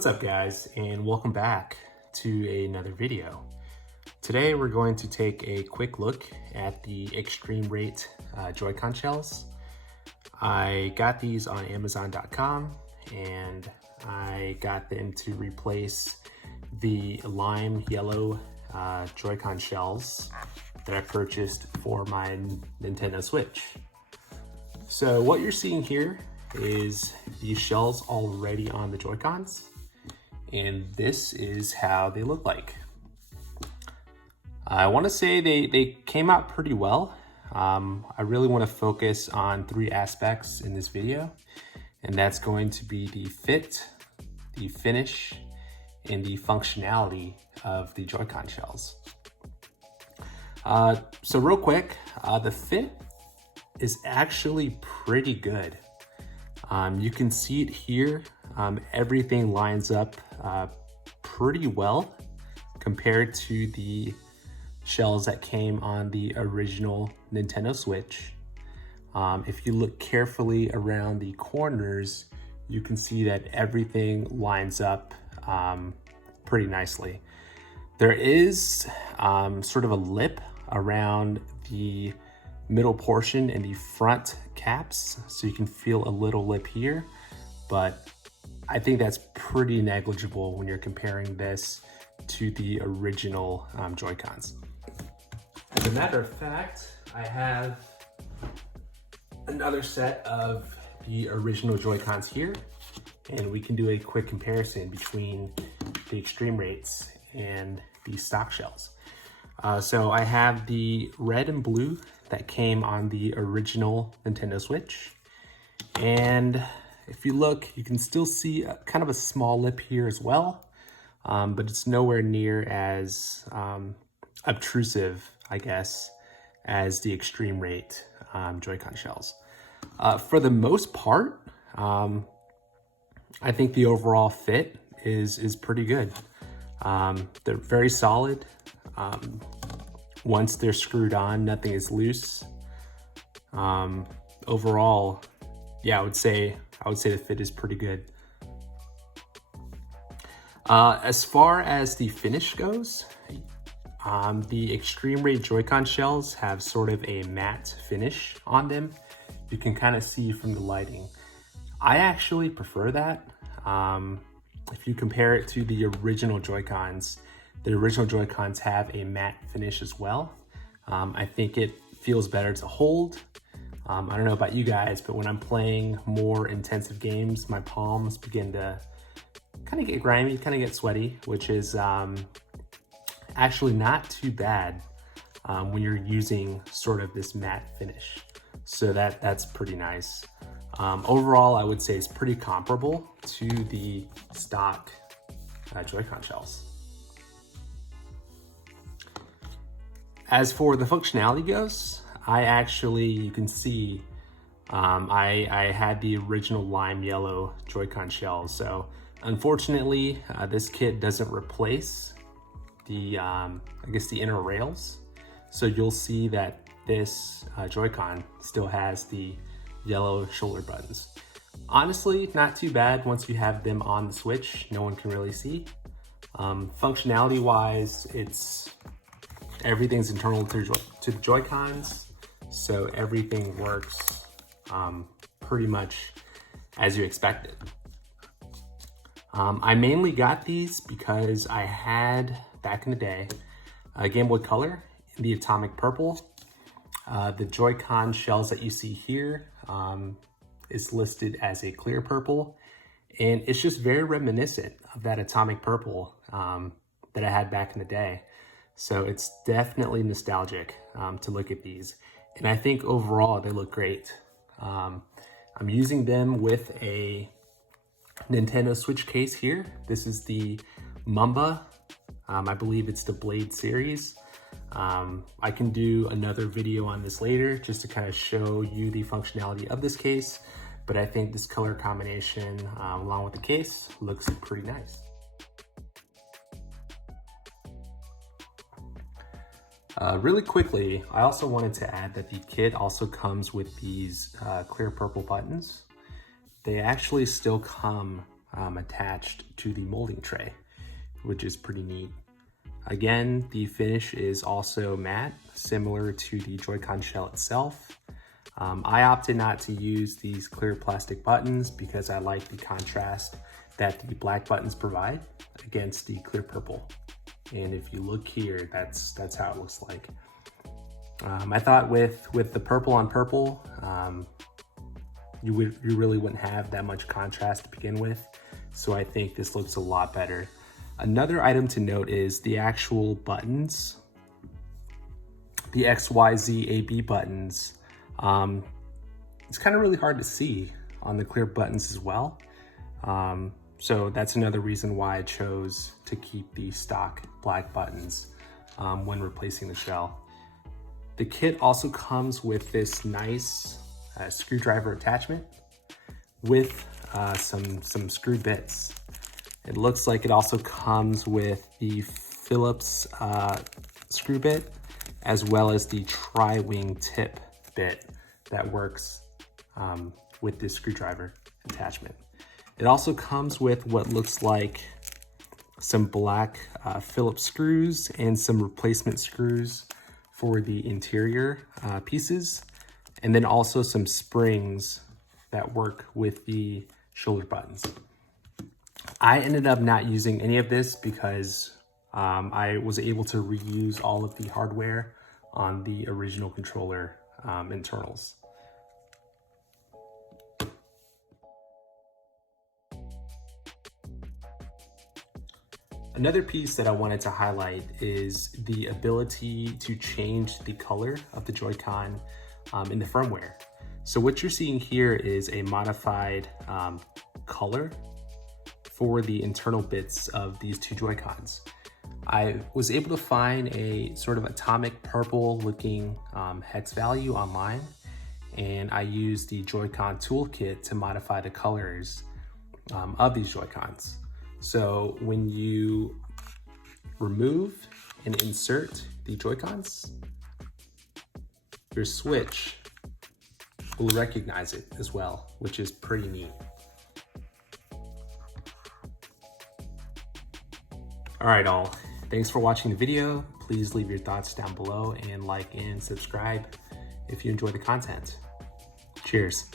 What's up guys, and welcome back to another video. Today we're going to take a quick look at the eXtremeRate Joycon shells. I got these on Amazon.com and I got them to replace the lime yellow Joycon shells that I purchased for my Nintendo Switch. So what you're seeing here is these shells already on the Joycons, and this is how they look like. I want to say they came out pretty well. I really want to focus on three aspects in this video, and that's going to be the fit, the finish, and the functionality of the Joycon shells. So real quick, the fit is actually pretty good. You can see it here. Everything lines up pretty well compared to the shells that came on the original Nintendo Switch. If you look carefully around the corners, you can see that everything lines up pretty nicely. There is sort of a lip around the middle portion and the front caps, so you can feel a little lip here, but I think that's pretty negligible when you're comparing this to the original Joy-Cons. As a matter of fact, I have another set of the original Joy-Cons here, and we can do a quick comparison between the eXtremeRates and the stock shells. So I have the red and blue that came on the original Nintendo Switch. And if you look, you can still see kind of a small lip here as well, but it's nowhere near as obtrusive, I guess, as the eXtremeRate Joy-Con shells. For the most part, I think the overall fit is pretty good. They're very solid. Once they're screwed on, nothing is loose. Overall, yeah, I would say the fit is pretty good. As far as the finish goes, the eXtremeRate Joy-Con shells have sort of a matte finish on them. You can kind of see from the lighting. I actually prefer that. If you compare it to the original Joy-Cons, the original Joy-Cons have a matte finish as well. I think it feels better to hold. I don't know about you guys, but when I'm playing more intensive games, my palms begin to kind of get grimy, kind of get sweaty, which is actually not too bad when you're using sort of this matte finish. So that's pretty nice. Overall, I would say it's pretty comparable to the stock Joy-Con shells. As for the functionality goes, you can see, I had the original lime yellow Joy-Con shells. So unfortunately, this kit doesn't replace the, I guess the inner rails. So you'll see that this Joy-Con still has the yellow shoulder buttons. Honestly, not too bad once you have them on the Switch. No one can really see. Functionality wise, everything's internal to the Joy-Cons, so everything works pretty much as you expected. I mainly got these because I had, back in the day, a Game Boy Color in the atomic purple. The Joy-Con shells that you see here is listed as a clear purple, and it's just very reminiscent of that atomic purple that I had back in the day. So it's definitely nostalgic to look at these. And I think overall they look great. I'm using them with a Nintendo Switch case here. This is the Mamba. I believe it's the Blade series. I can do another video on this later just to kind of show you the functionality of this case. But I think this color combination along with the case looks pretty nice. Really quickly, I also wanted to add that the kit also comes with these clear purple buttons. They actually still come attached to the molding tray, which is pretty neat. Again, the finish is also matte, similar to the Joy-Con shell itself. I opted not to use these clear plastic buttons because I like the contrast that the black buttons provide against the clear purple. And if you look here, that's how it looks like. I thought with the purple on purple, you really wouldn't have that much contrast to begin with. So I think this looks a lot better. Another item to note is the actual buttons, the X, Y, Z, A, B buttons. It's kind of really hard to see on the clear buttons as well. So that's another reason why I chose to keep the stock black buttons when replacing the shell. The kit also comes with this nice screwdriver attachment with some screw bits. It looks like it also comes with the Phillips screw bit, as well as the tri-wing tip bit that works with this screwdriver attachment. It also comes with what looks like some black Phillips screws and some replacement screws for the interior pieces, and then also some springs that work with the shoulder buttons. I ended up not using any of this because I was able to reuse all of the hardware on the original controller internals. Another piece that I wanted to highlight is the ability to change the color of the Joy-Con in the firmware. So what you're seeing here is a modified color for the internal bits of these two Joy-Cons. I was able to find a sort of atomic purple looking hex value online, and I used the Joy-Con toolkit to modify the colors of these Joy-Cons. So when you remove and insert the Joy-Cons, your switch will recognize it as well, which is pretty neat. All right, all. Thanks for watching the video. Please leave your thoughts down below and like and subscribe if you enjoy the content. Cheers.